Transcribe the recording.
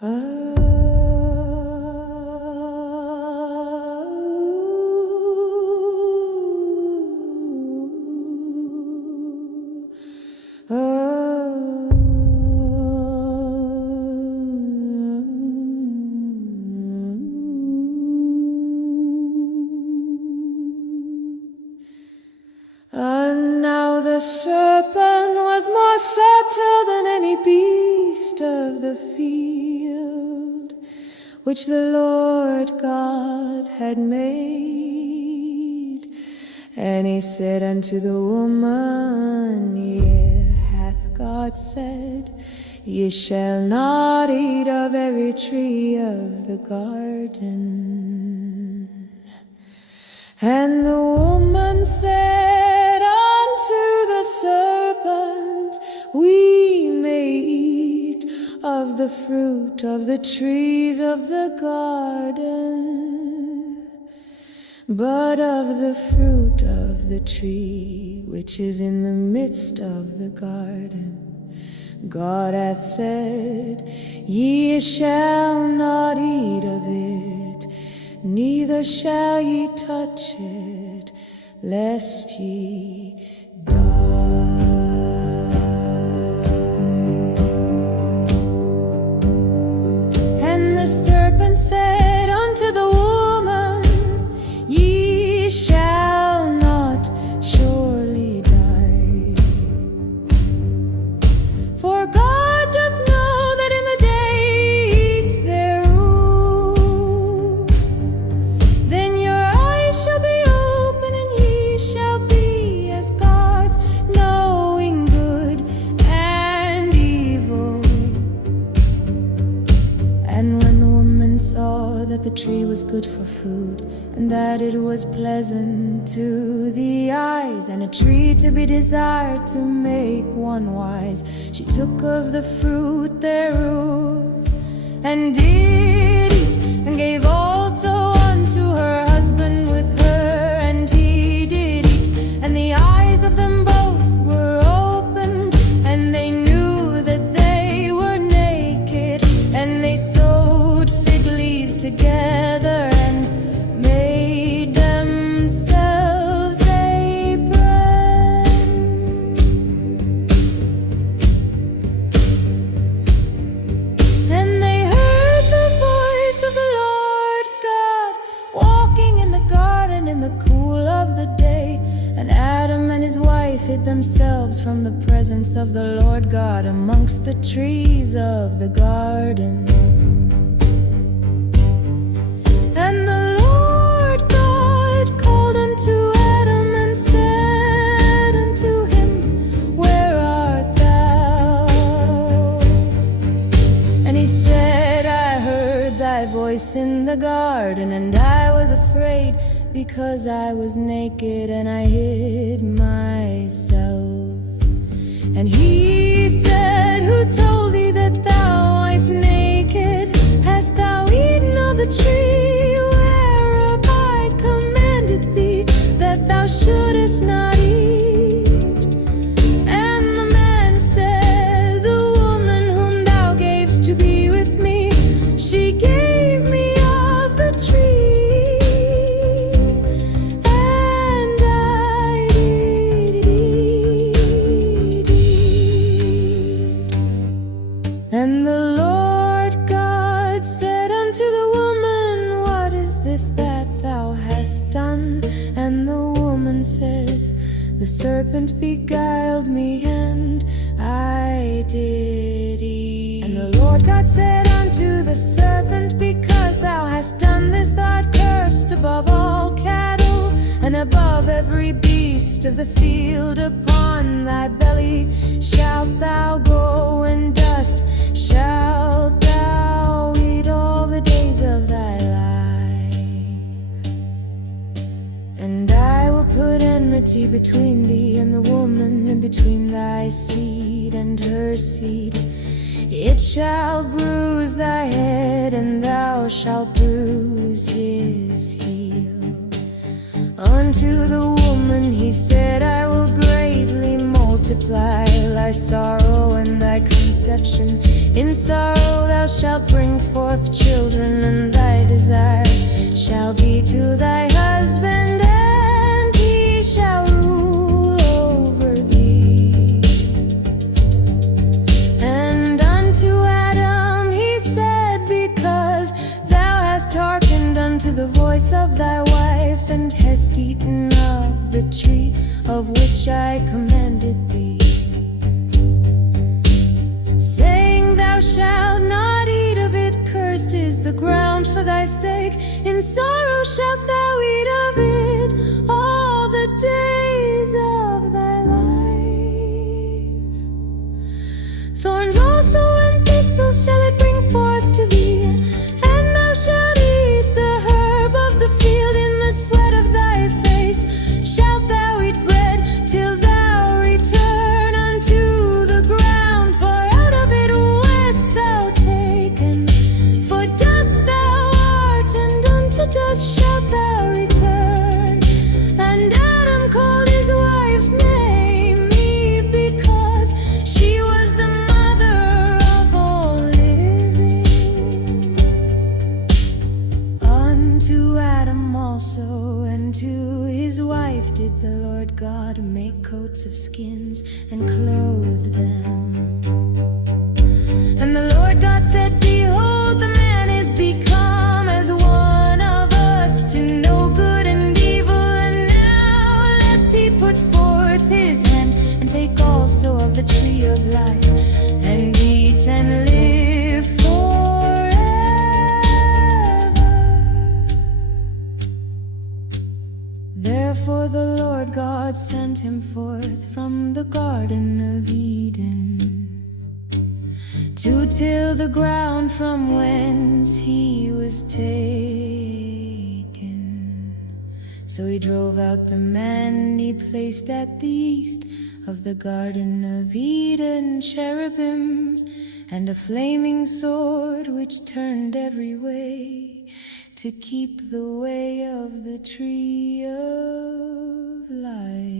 Now the serpent was more subtle than any beast of the field which the Lord God had made. And he said unto the woman, Yea, hath God said, Ye shall not eat of every tree of the garden. And the woman said unto the serpent, We may eat of the fruit of the trees of the garden, but of the fruit of the tree which is in the midst of the garden, God hath said, Ye shall not eat of it, neither shall ye touch it, lest ye die. And the serpent said unto the woman, Ye shall not surely die. For God doth know that in the day ye eat thereof, then your eyes shall be open, and ye shall be as gods, knowing good and evil. And when the woman saw that the tree was good for food, and that it was pleasant to the eyes, and a tree to be desired to make one wise, she took of the fruit thereof, and did eat, and gave also unto her husband with her, and he did eat. And the eyes of them both were opened, and they knew that they were naked, and they sewed fig leaves together, and made themselves aprons. And they heard the voice of the Lord God walking in the garden in the cool of the day. And Adam and his wife hid themselves from the presence of the Lord God amongst the trees of the garden. And the Lord God called unto Adam and said unto him, Where art thou? And he said, I heard thy voice in the garden, and I was afraid, because I was naked, and I hid myself. And he said, Who told thee that thou wast naked? Hast thou eaten of the tree whereof I commanded thee that thou shouldest not eat? And the man said, The woman whom thou gavest to be with me, she gave me of the tree, and I did eat. And the Lord God said unto the woman, What is this that thou hast done? And the woman said, The serpent beguiled me, and I did eat. And the Lord God said unto the serpent, Because thou hast done this, thou art cursed above all cattle, and above every beast of the field. Upon thy belly shalt thou go, and dust shalt thou eat all the days of thy life. And I will put enmity between thee and the woman, and between thy seed and her seed. It shall bruise thy head, and thou shalt bruise his heel. Unto the woman he said, I will greatly multiply thy sorrow and thy conception. In sorrow thou shalt bring forth children, and thy desire shall be to thy husband, and he shall rule over thee. And unto Adam he said, because thou hast hearkened unto the voice of thy wife, and hast eaten of the tree of which I commanded thee, saying, thou shalt not eat of it, cursed is the ground for thy sake, in sorrow shalt thou eat of it all the days of thy life. Thorns also and thistles shall it bring forth to thee, and thou shalt eat the herb of the field. In the sweat of thy face shalt thou eat bread, till thou return unto the ground, for out of it wast thou taken. For dust thou art, and unto dust shalt thou return. And Adam called his wife's name Eve, because she was the mother of all living. Unto Adam also and to his wife did the Lord God make coats of skins and clothe them. And the Lord God said, behold, the man is become as one of us, to know good and evil. And now lest he put forth his hand and take also of the tree of life, and eat and live forever. Therefore the Lord God sent him forth from the Garden of Eden, to till the ground from whence he was taken. So he drove out the man, and he placed at the east of the Garden of Eden cherubims, and a flaming sword which turned every way, to keep the way of the tree of life.